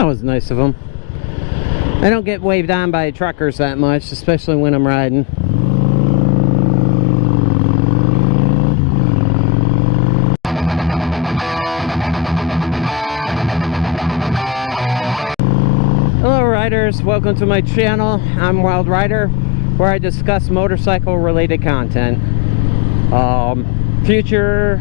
That was nice of them. I don't get waved on by truckers that much, especially when I'm riding. Hello riders, welcome to my channel. I'm Wild Rider, where I discuss motorcycle related content. Future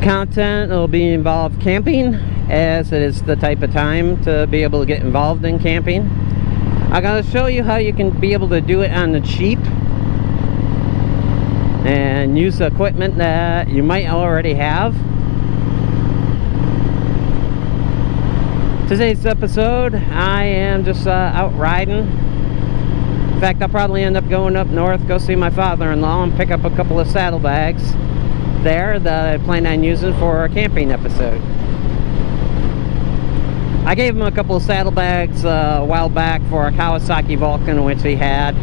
content will be involved camping, as it is the type of time to be able to get involved in camping. I'm going to show you how you can be able to do it on the cheap and use the equipment that you might already have. Today's episode, I am just out riding. In fact, I'll probably end up going up north, go see my father-in-law and pick up a couple of saddlebags there that I plan on using for a camping episode. I gave him a couple of saddlebags a while back for a Kawasaki Vulcan which he had,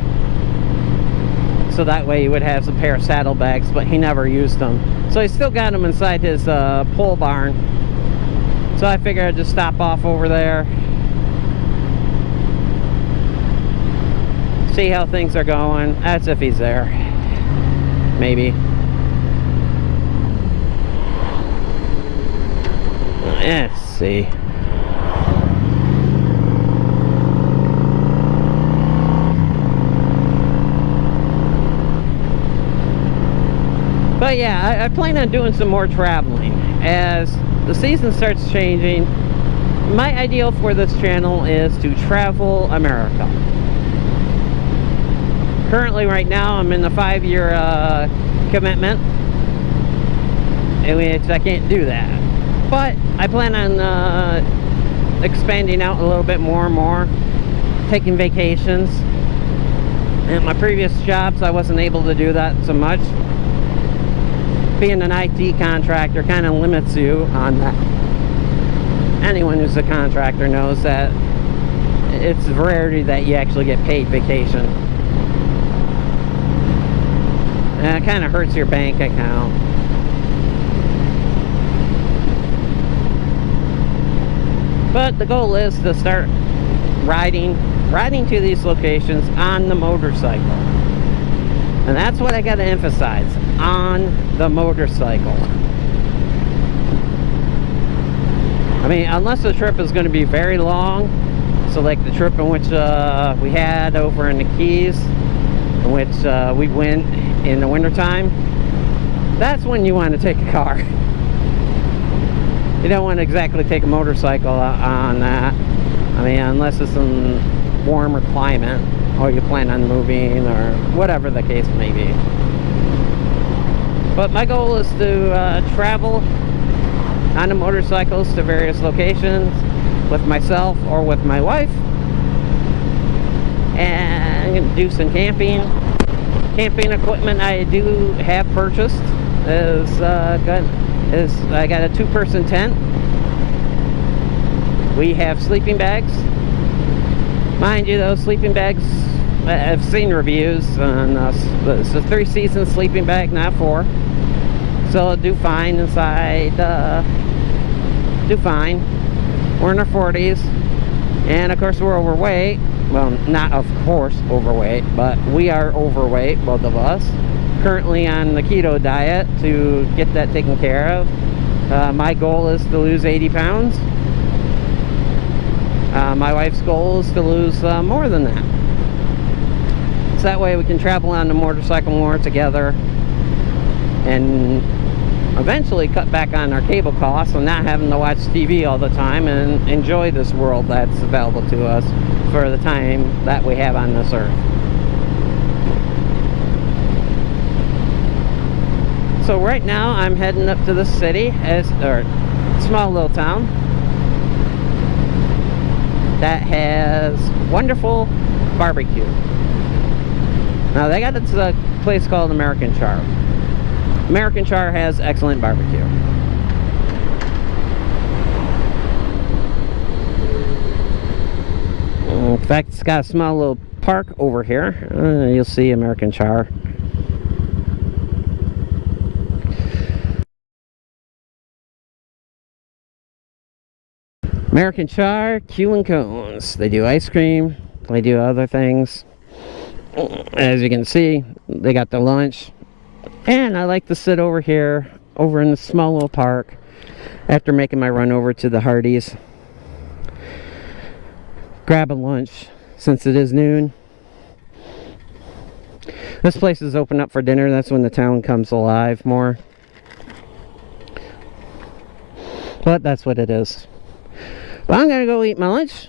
so that way he would have some pair of saddlebags, but he never used them. So he still got them inside his pole barn. So I figured I'd just stop off over there, see how things are going. That's if he's there. Maybe. Let's see. But yeah, I plan on doing some more traveling as the season starts changing. My ideal for this channel is to travel America. Currently right now I'm in the 5-year commitment, in which I can't do that. But I plan on expanding out a little bit more and more, taking vacations. At my previous jobs I wasn't able to do that so much. Being an IT contractor kind of limits you on that. Anyone who's a contractor knows that it's a rarity that you actually get paid vacation. And it kind of hurts your bank account. But the goal is to start riding to these locations on the motorcycle. And that's what I got to emphasize, on the motorcycle. I mean, unless the trip is going to be very long, so like the trip in which we had over in the Keys, in which we went in the wintertime, that's when you want to take a car. You don't want to exactly take a motorcycle on that. I mean, unless it's in warmer climate, or you plan on moving, or whatever the case may be. But my goal is to travel on the motorcycles to various locations with myself or with my wife, and do some camping. Camping equipment I do have purchased is I got a 2-person tent. We have sleeping bags. Mind you, those sleeping bags, I've seen reviews on it's a 3-season sleeping bag, not 4. So it'll do fine inside. Do fine. We're in our 40s, and of course we're overweight. Well, not of course overweight, but we are overweight, both of us. Currently on the keto diet to get that taken care of. My goal is to lose 80 pounds. My wife's goal is to lose more than that. So that way we can travel on the motorcycle more together and eventually cut back on our cable costs and not having to watch TV all the time, and enjoy this world that's available to us for the time that we have on this earth. So right now I'm heading up to the city, or small little town that has wonderful barbecue. Now they got this place called American Char. American Char has excellent barbecue. In fact, it's got a small little park over here. You'll see American Char. American Char, Q and Cones. They do ice cream. They do other things. As you can see, they got the lunch. And I like to sit over here, over in the small little park, after making my run over to the Hardee's. Grab a lunch, since it is noon. This place is open up for dinner. That's when the town comes alive more. But that's what it is. But I'm gonna go eat my lunch.